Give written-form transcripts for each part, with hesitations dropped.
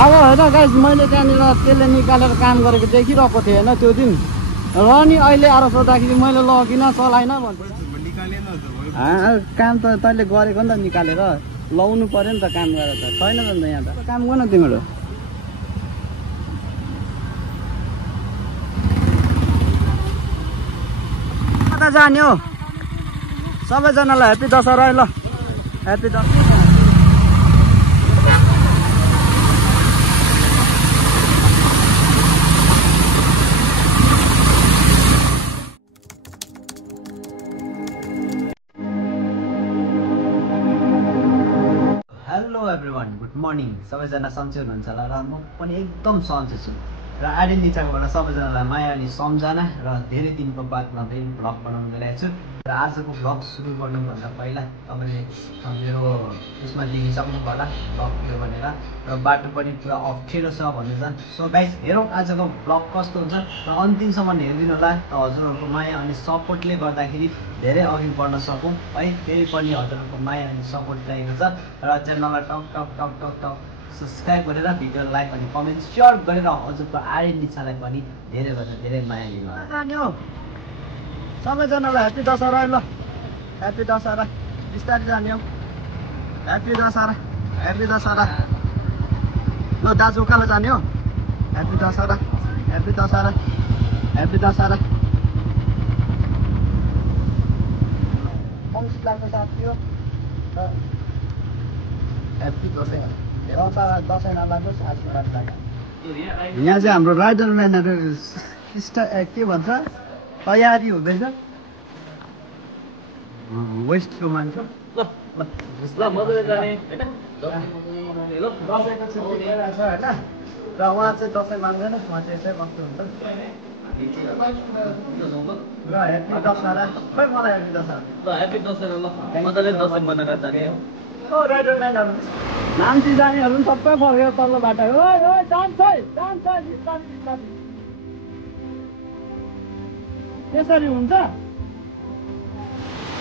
अब होइन गाइस मैले त्यहाँनिर त्यसले निकालेर काम गरेको देखिरहेको थिएँ होइन त्यो दिन र नि अहिले आएर सोद्धाखेरि मैले लगिन चलाइन भन्छ काम त तैँले गरेको नि त निकालेर लाउनु पर्यो नि त काम गरेर त छैन त यहाँ त काम गर्न तिम्रो कता जाने हो सबैजनालाई ह्याप्पी दशहरा ल happy Dussehra everyone good morning सबैजना सन्चै हुनुहुन्छ होला र म पनि एकदम सन्चै छु र आर्यन निचाकोबाट सबैजनालाई माया अनि सम्झना र धेरै दिनको बादमा फेरि भ्लग बनाउन गइरहेको छु र आजको भ्लग सुरु गर्नुभन्दा पहिला तपाईँले मेरो उसमा देखिसक्नु होला भ्लग थियो भनेर र बाटो पनि पुरा अप्ठ्यारो छ भन्नुहुन्छ सो गाइस हेरौँ आजको भ्लग कस्तो हुन्छ र अन्तिमसम्म हेरिदिनु होला त हजुरहरूको माया अनि सपोर्टले गर्दाखेरि धेरै अघि बढ्न सकौँ है फेरि पनि हजुरहरूको माया अनि सपोर्ट चाहिएको छ र च्यानललाई टक टक टक टक टक सब्सक्राइब गरेर भिडियो लाइक अनि कमेन्ट सेयर गरेर हजुरको आर्यन निचालाई पनि धेरै भन्दा धेरै माया दिनु होला सबैजनालाई ह्याप्पी दशहरा ल ह्याप्पी दशहरा बिस्तारै जाने हो ह्याप्पी दशहरा ह्याप्पी दशहरा ल दाजु उकालो जाने हो happy Dussehra happy Dussehra happy Dussehra लाग्ने साथी हो ह्याप्पी दसैँ दसैँ नलाग्नुहोस् आशीर्वाद लाग्यो यहाँ चाहिँ हाम्रो राइडर म्यानहरू के भन्छ तयारी हुँदैछ वेस्टको मान्छ होइन र उहाँ चाहिँ दसैँ मान्दैन उहाँ चाहिँ यसै कस्तो हुन्छ र ह्याप्पी दशहरा खै मलाई ह्याप्पी दशहरा ल ह्याप्पी दशहरा ल मजाले दसैँ मनाएर जाने हो राइडर म्यानहरू नाम्ची जानेहरू पनि सबै फर्केर तल्लो बाटो त्यसरी हुन्छ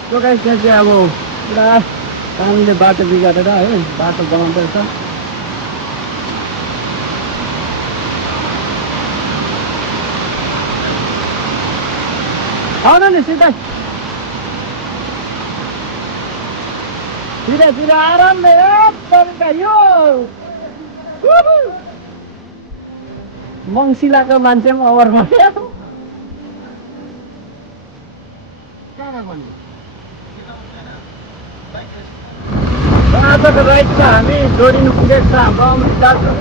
त्यो गाइस चाहिँ अब पुरा पानीले बाटो बिगारेर है बाटो बनाउँदैछ आउन नि सिधै सिधै सिधै आरामले यो मङ्सिलाको मान्छे पनि ओभर भयो आजको राइडमा हामी जोडिनु पुगेको छ हाम्रो अमृत दाजु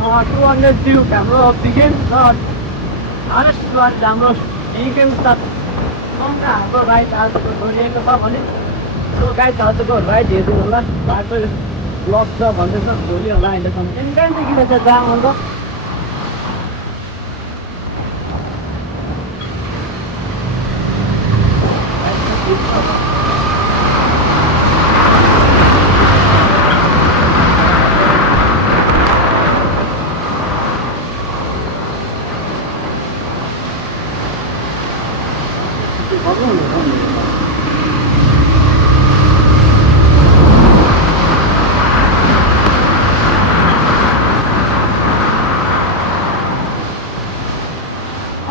200 ड्युक हाम्रो बिगेन र हानेस्ट हाम्रो इन्कम साथ हाम्रो राइड आजको जोडिएको छ भने सो गाइड आजको राइड हेरिदिनु होला बाटो ब्लक छ भन्दैछ भोलि होला अहिलेसम्म कहाँदेखि चाहिँ जाम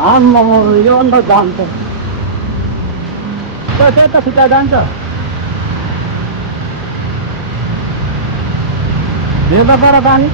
अन्त यो अन्त जान्छ त्यता सिधा जान्छ हेर्दा पर पानी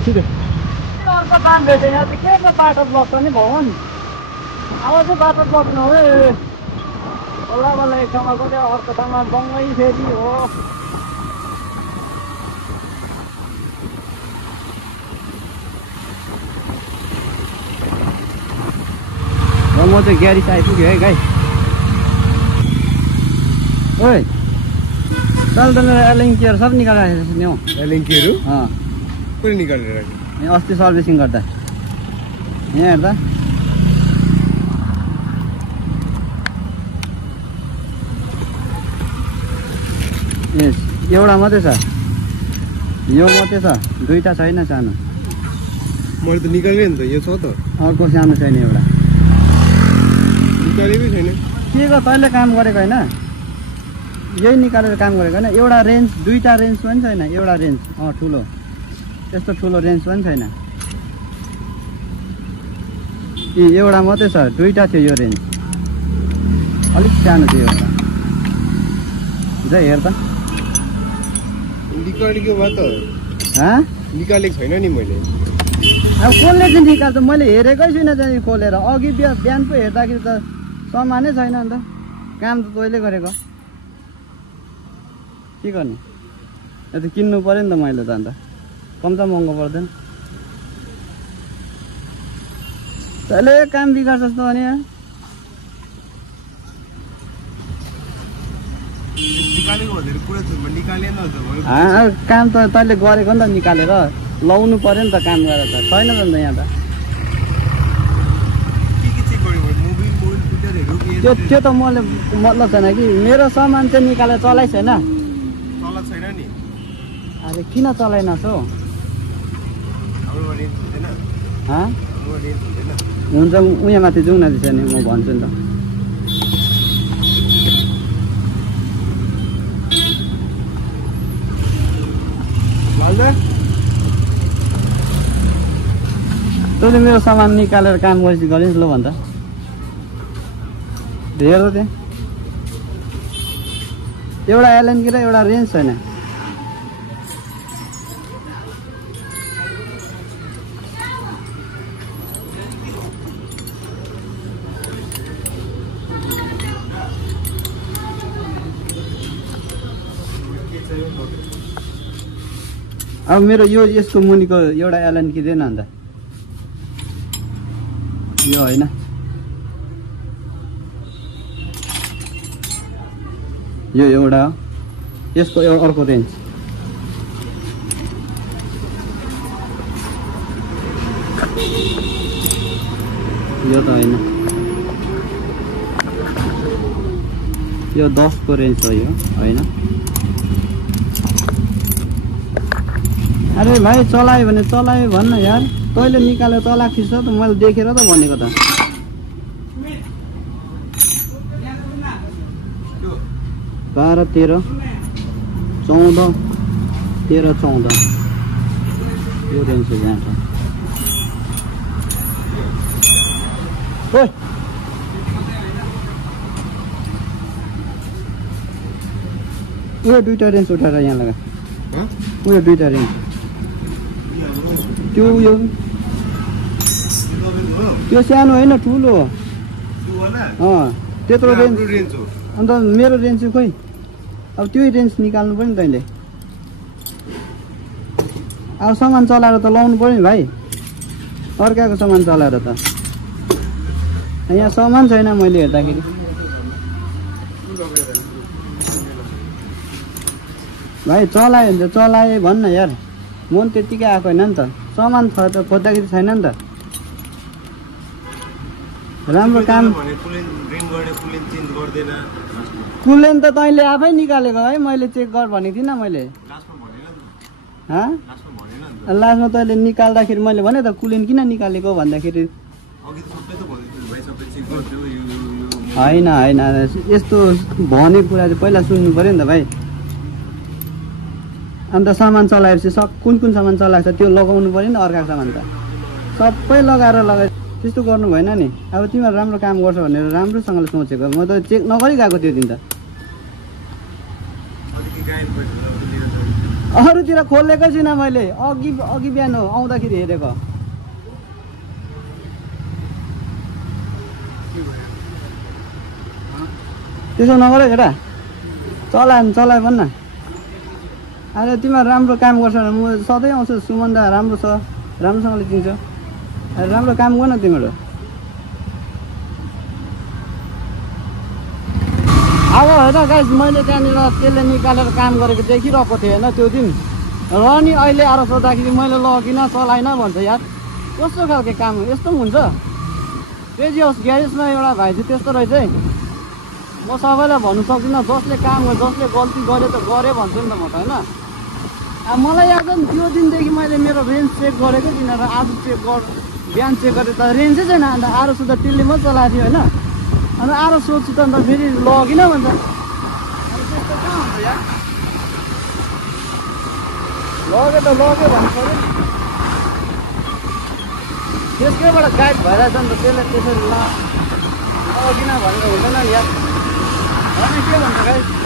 छिटो अर्को काम भेटेन के को बाटो ब्लक पनि भयो नि अब चाहिँ बाटो ब्लक नभए बल्ल बल्ल एक ठाउँमा गयो अर्को ठाउँमा बङ्गै फेरि हो र म चाहिँ ग्यारेज आइपुग्यो है गाई ओइ चल त मेरो एलिङ्कीहरू सब निकालेर राखेको छ नि हौ एलिङ्कीहरू अँ कुन निकालेर राख्यो यहाँ अस्ति सर्भिसिङ गर्दा यहाँ हेर्दा यस एउटा मात्रै छ यो मात्रै छ दुईटा छैन सानो मैले त निकालेँ नि त यो छ त अर्को सानो छैन एउटा निकालेकै छैन के को तैँले काम गरेको होइन यही निकालेर काम गरेको होइन एउटा रेन्ज दुईटा रेन्ज पनि छैन एउटा रेन्ज ठुलो त्यस्तो ठुलो रेन्ज पनि छैन एउटा मात्रै छ दुईटा थियो यो रेन्ज अलिक सानो थियो एउटा जय हेर त निकालेको भए त निकालेको छैन नि मैले अब कसले चाहिँ निकाल्छ मैले हेरेकै छुइनँ चाहिँ खोलेर अघि बिहान पो हेर्दाखेरि त समानै छैन अन्त काम त तैँले गरेको के गर्ने यो त किन्नु पऱ्यो नि त मैले त अन्त कम त महँगो पर्दैन तैँले काम बिगार्छ जस्तो भने काम त तैँले गरेको नि त निकालेर लाउनु पऱ्यो नि त काम गरेर त छैन त यहाँ त त्यो त मैले मतलब छैन कि मेरो सामान चाहिँ निकालेर चलाइ छैन अरे किन चलाइनस् हौ हुन्छ उहाँ माथि जाउँ न त्यसो भने म भन्छु नि त तैँले मेरो सामान निकालेर काम गरिस् ल भन्छ हेर त्यहाँ एउटा एलएनकी र एउटा रेन्ज छैन अब मेरो यसको मुनिको एउटा एलएनकी दिएन अन्त यो होइन यो एउटा यसको अर्को रेन्ज यो त होइन यो 10 को रेन्ज हो यो होइन अरे भाइ चलायो भने चलायो भन्न यार तैँले निकालेर चलाएको थिएछ त मैले देखेर त भनेको त 12 13 14 13 14 यो रेन्ज जहाँ छ ओइ उयो दुईटा रेन्ज उठाएर यहाँ लगा उयो दुईटा रेन्ज त्यो सानो होइन ठुलो त्यत्रो रेन्ज अन्त मेरो रेन्ज चाहिँ खोइ अब त्यही रेन्ज निकाल्नु पर्यो नि तैँले अब सामान चलाएर त लाउनु पर्यो नि भाइ अर्काको सामान चलाएर त यहाँ सामान छैन मैले हेर्दाखेरि भाइ चलायो भने त चलाएँ भन्न यार म पनि त्यत्तिकै आएको होइन नि त सामान छ त खोज्दाखेरि छैन नि त राम्रो काम कुलेन त तैँले आफै निकालेको है मैले चेक गर भनेको थिइनँ मैले लास्टमा तैँले निकाल्दाखेरि मैले भने त कुलेन किन निकालेको भन्दाखेरि होइन होइन यस्तो भनेको कुरा चाहिँ पहिला सुन्नु पऱ्यो नि त भाइ अन्त सामान चलाएपछि कुन सामान चलाएको छ त्यो लगाउनु पऱ्यो नि अर्काको सामान त सबै लगाएर त्यस्तो गर्नु भएन नि। अब तिमीहरू राम्रो काम गर्छ भनेर राम्रोसँगले सोचेको, म त चेक नगरी गएको त्यो दिन त। अरूतिर खोलेकै छुइनँ मैले, अघि बिहान हो आउँदाखेरि हेरेको। त्यसो नगर केटा, चलाए भन् न। अरे तिमीहरू राम्रो काम गर्छ भने म सधैँ आउँछु। सुमन दा राम्रो छ, राम्रोसँगले चिन्छ। अरे राम्रो काम गर न तिमीहरू। अब होइन गाइस, मैले त्यहाँनिर त्यसले निकालेर काम गरेको देखिरहेको थिएँ होइन त्यो दिन। र नि अहिले आएर सोद्धाखेरि मैले लगिनँ चलाइन भन्छ। यार कस्तो खालको काम, यस्तो पनि हुन्छ? क्रेजी हाउस ग्यारेजमा एउटा भाइ चाहिँ त्यस्तो रहेछ है। म सबैलाई भन्नु सक्दिनँ, जसले काम जसले गल्ती गरे त गरे भन्छु नि त म त होइन। अब मलाई याद छ नि त्यो दिनदेखि मैले मेरो रेन्ज चेक गरेको थिइनँ र आज बिहान चेक गरेँ त रेन्जै छैन। अन्त आरो सुधा त्यसले मात्रै चलाएको थियो होइन। अन्त आरो सोध्छु त अन्त फेरि लगिन भन्छ। अब त्यस्तो कहाँ हुन्छ यार? लग्यो त लग्यो भन्नु पऱ्यो नि। त्यसकैबाट गाइड भइरहेछ नि त, त्यसले त्यसरी लगिन भनेर हुँदैन नि यार। होइन के भन्छ गाइड?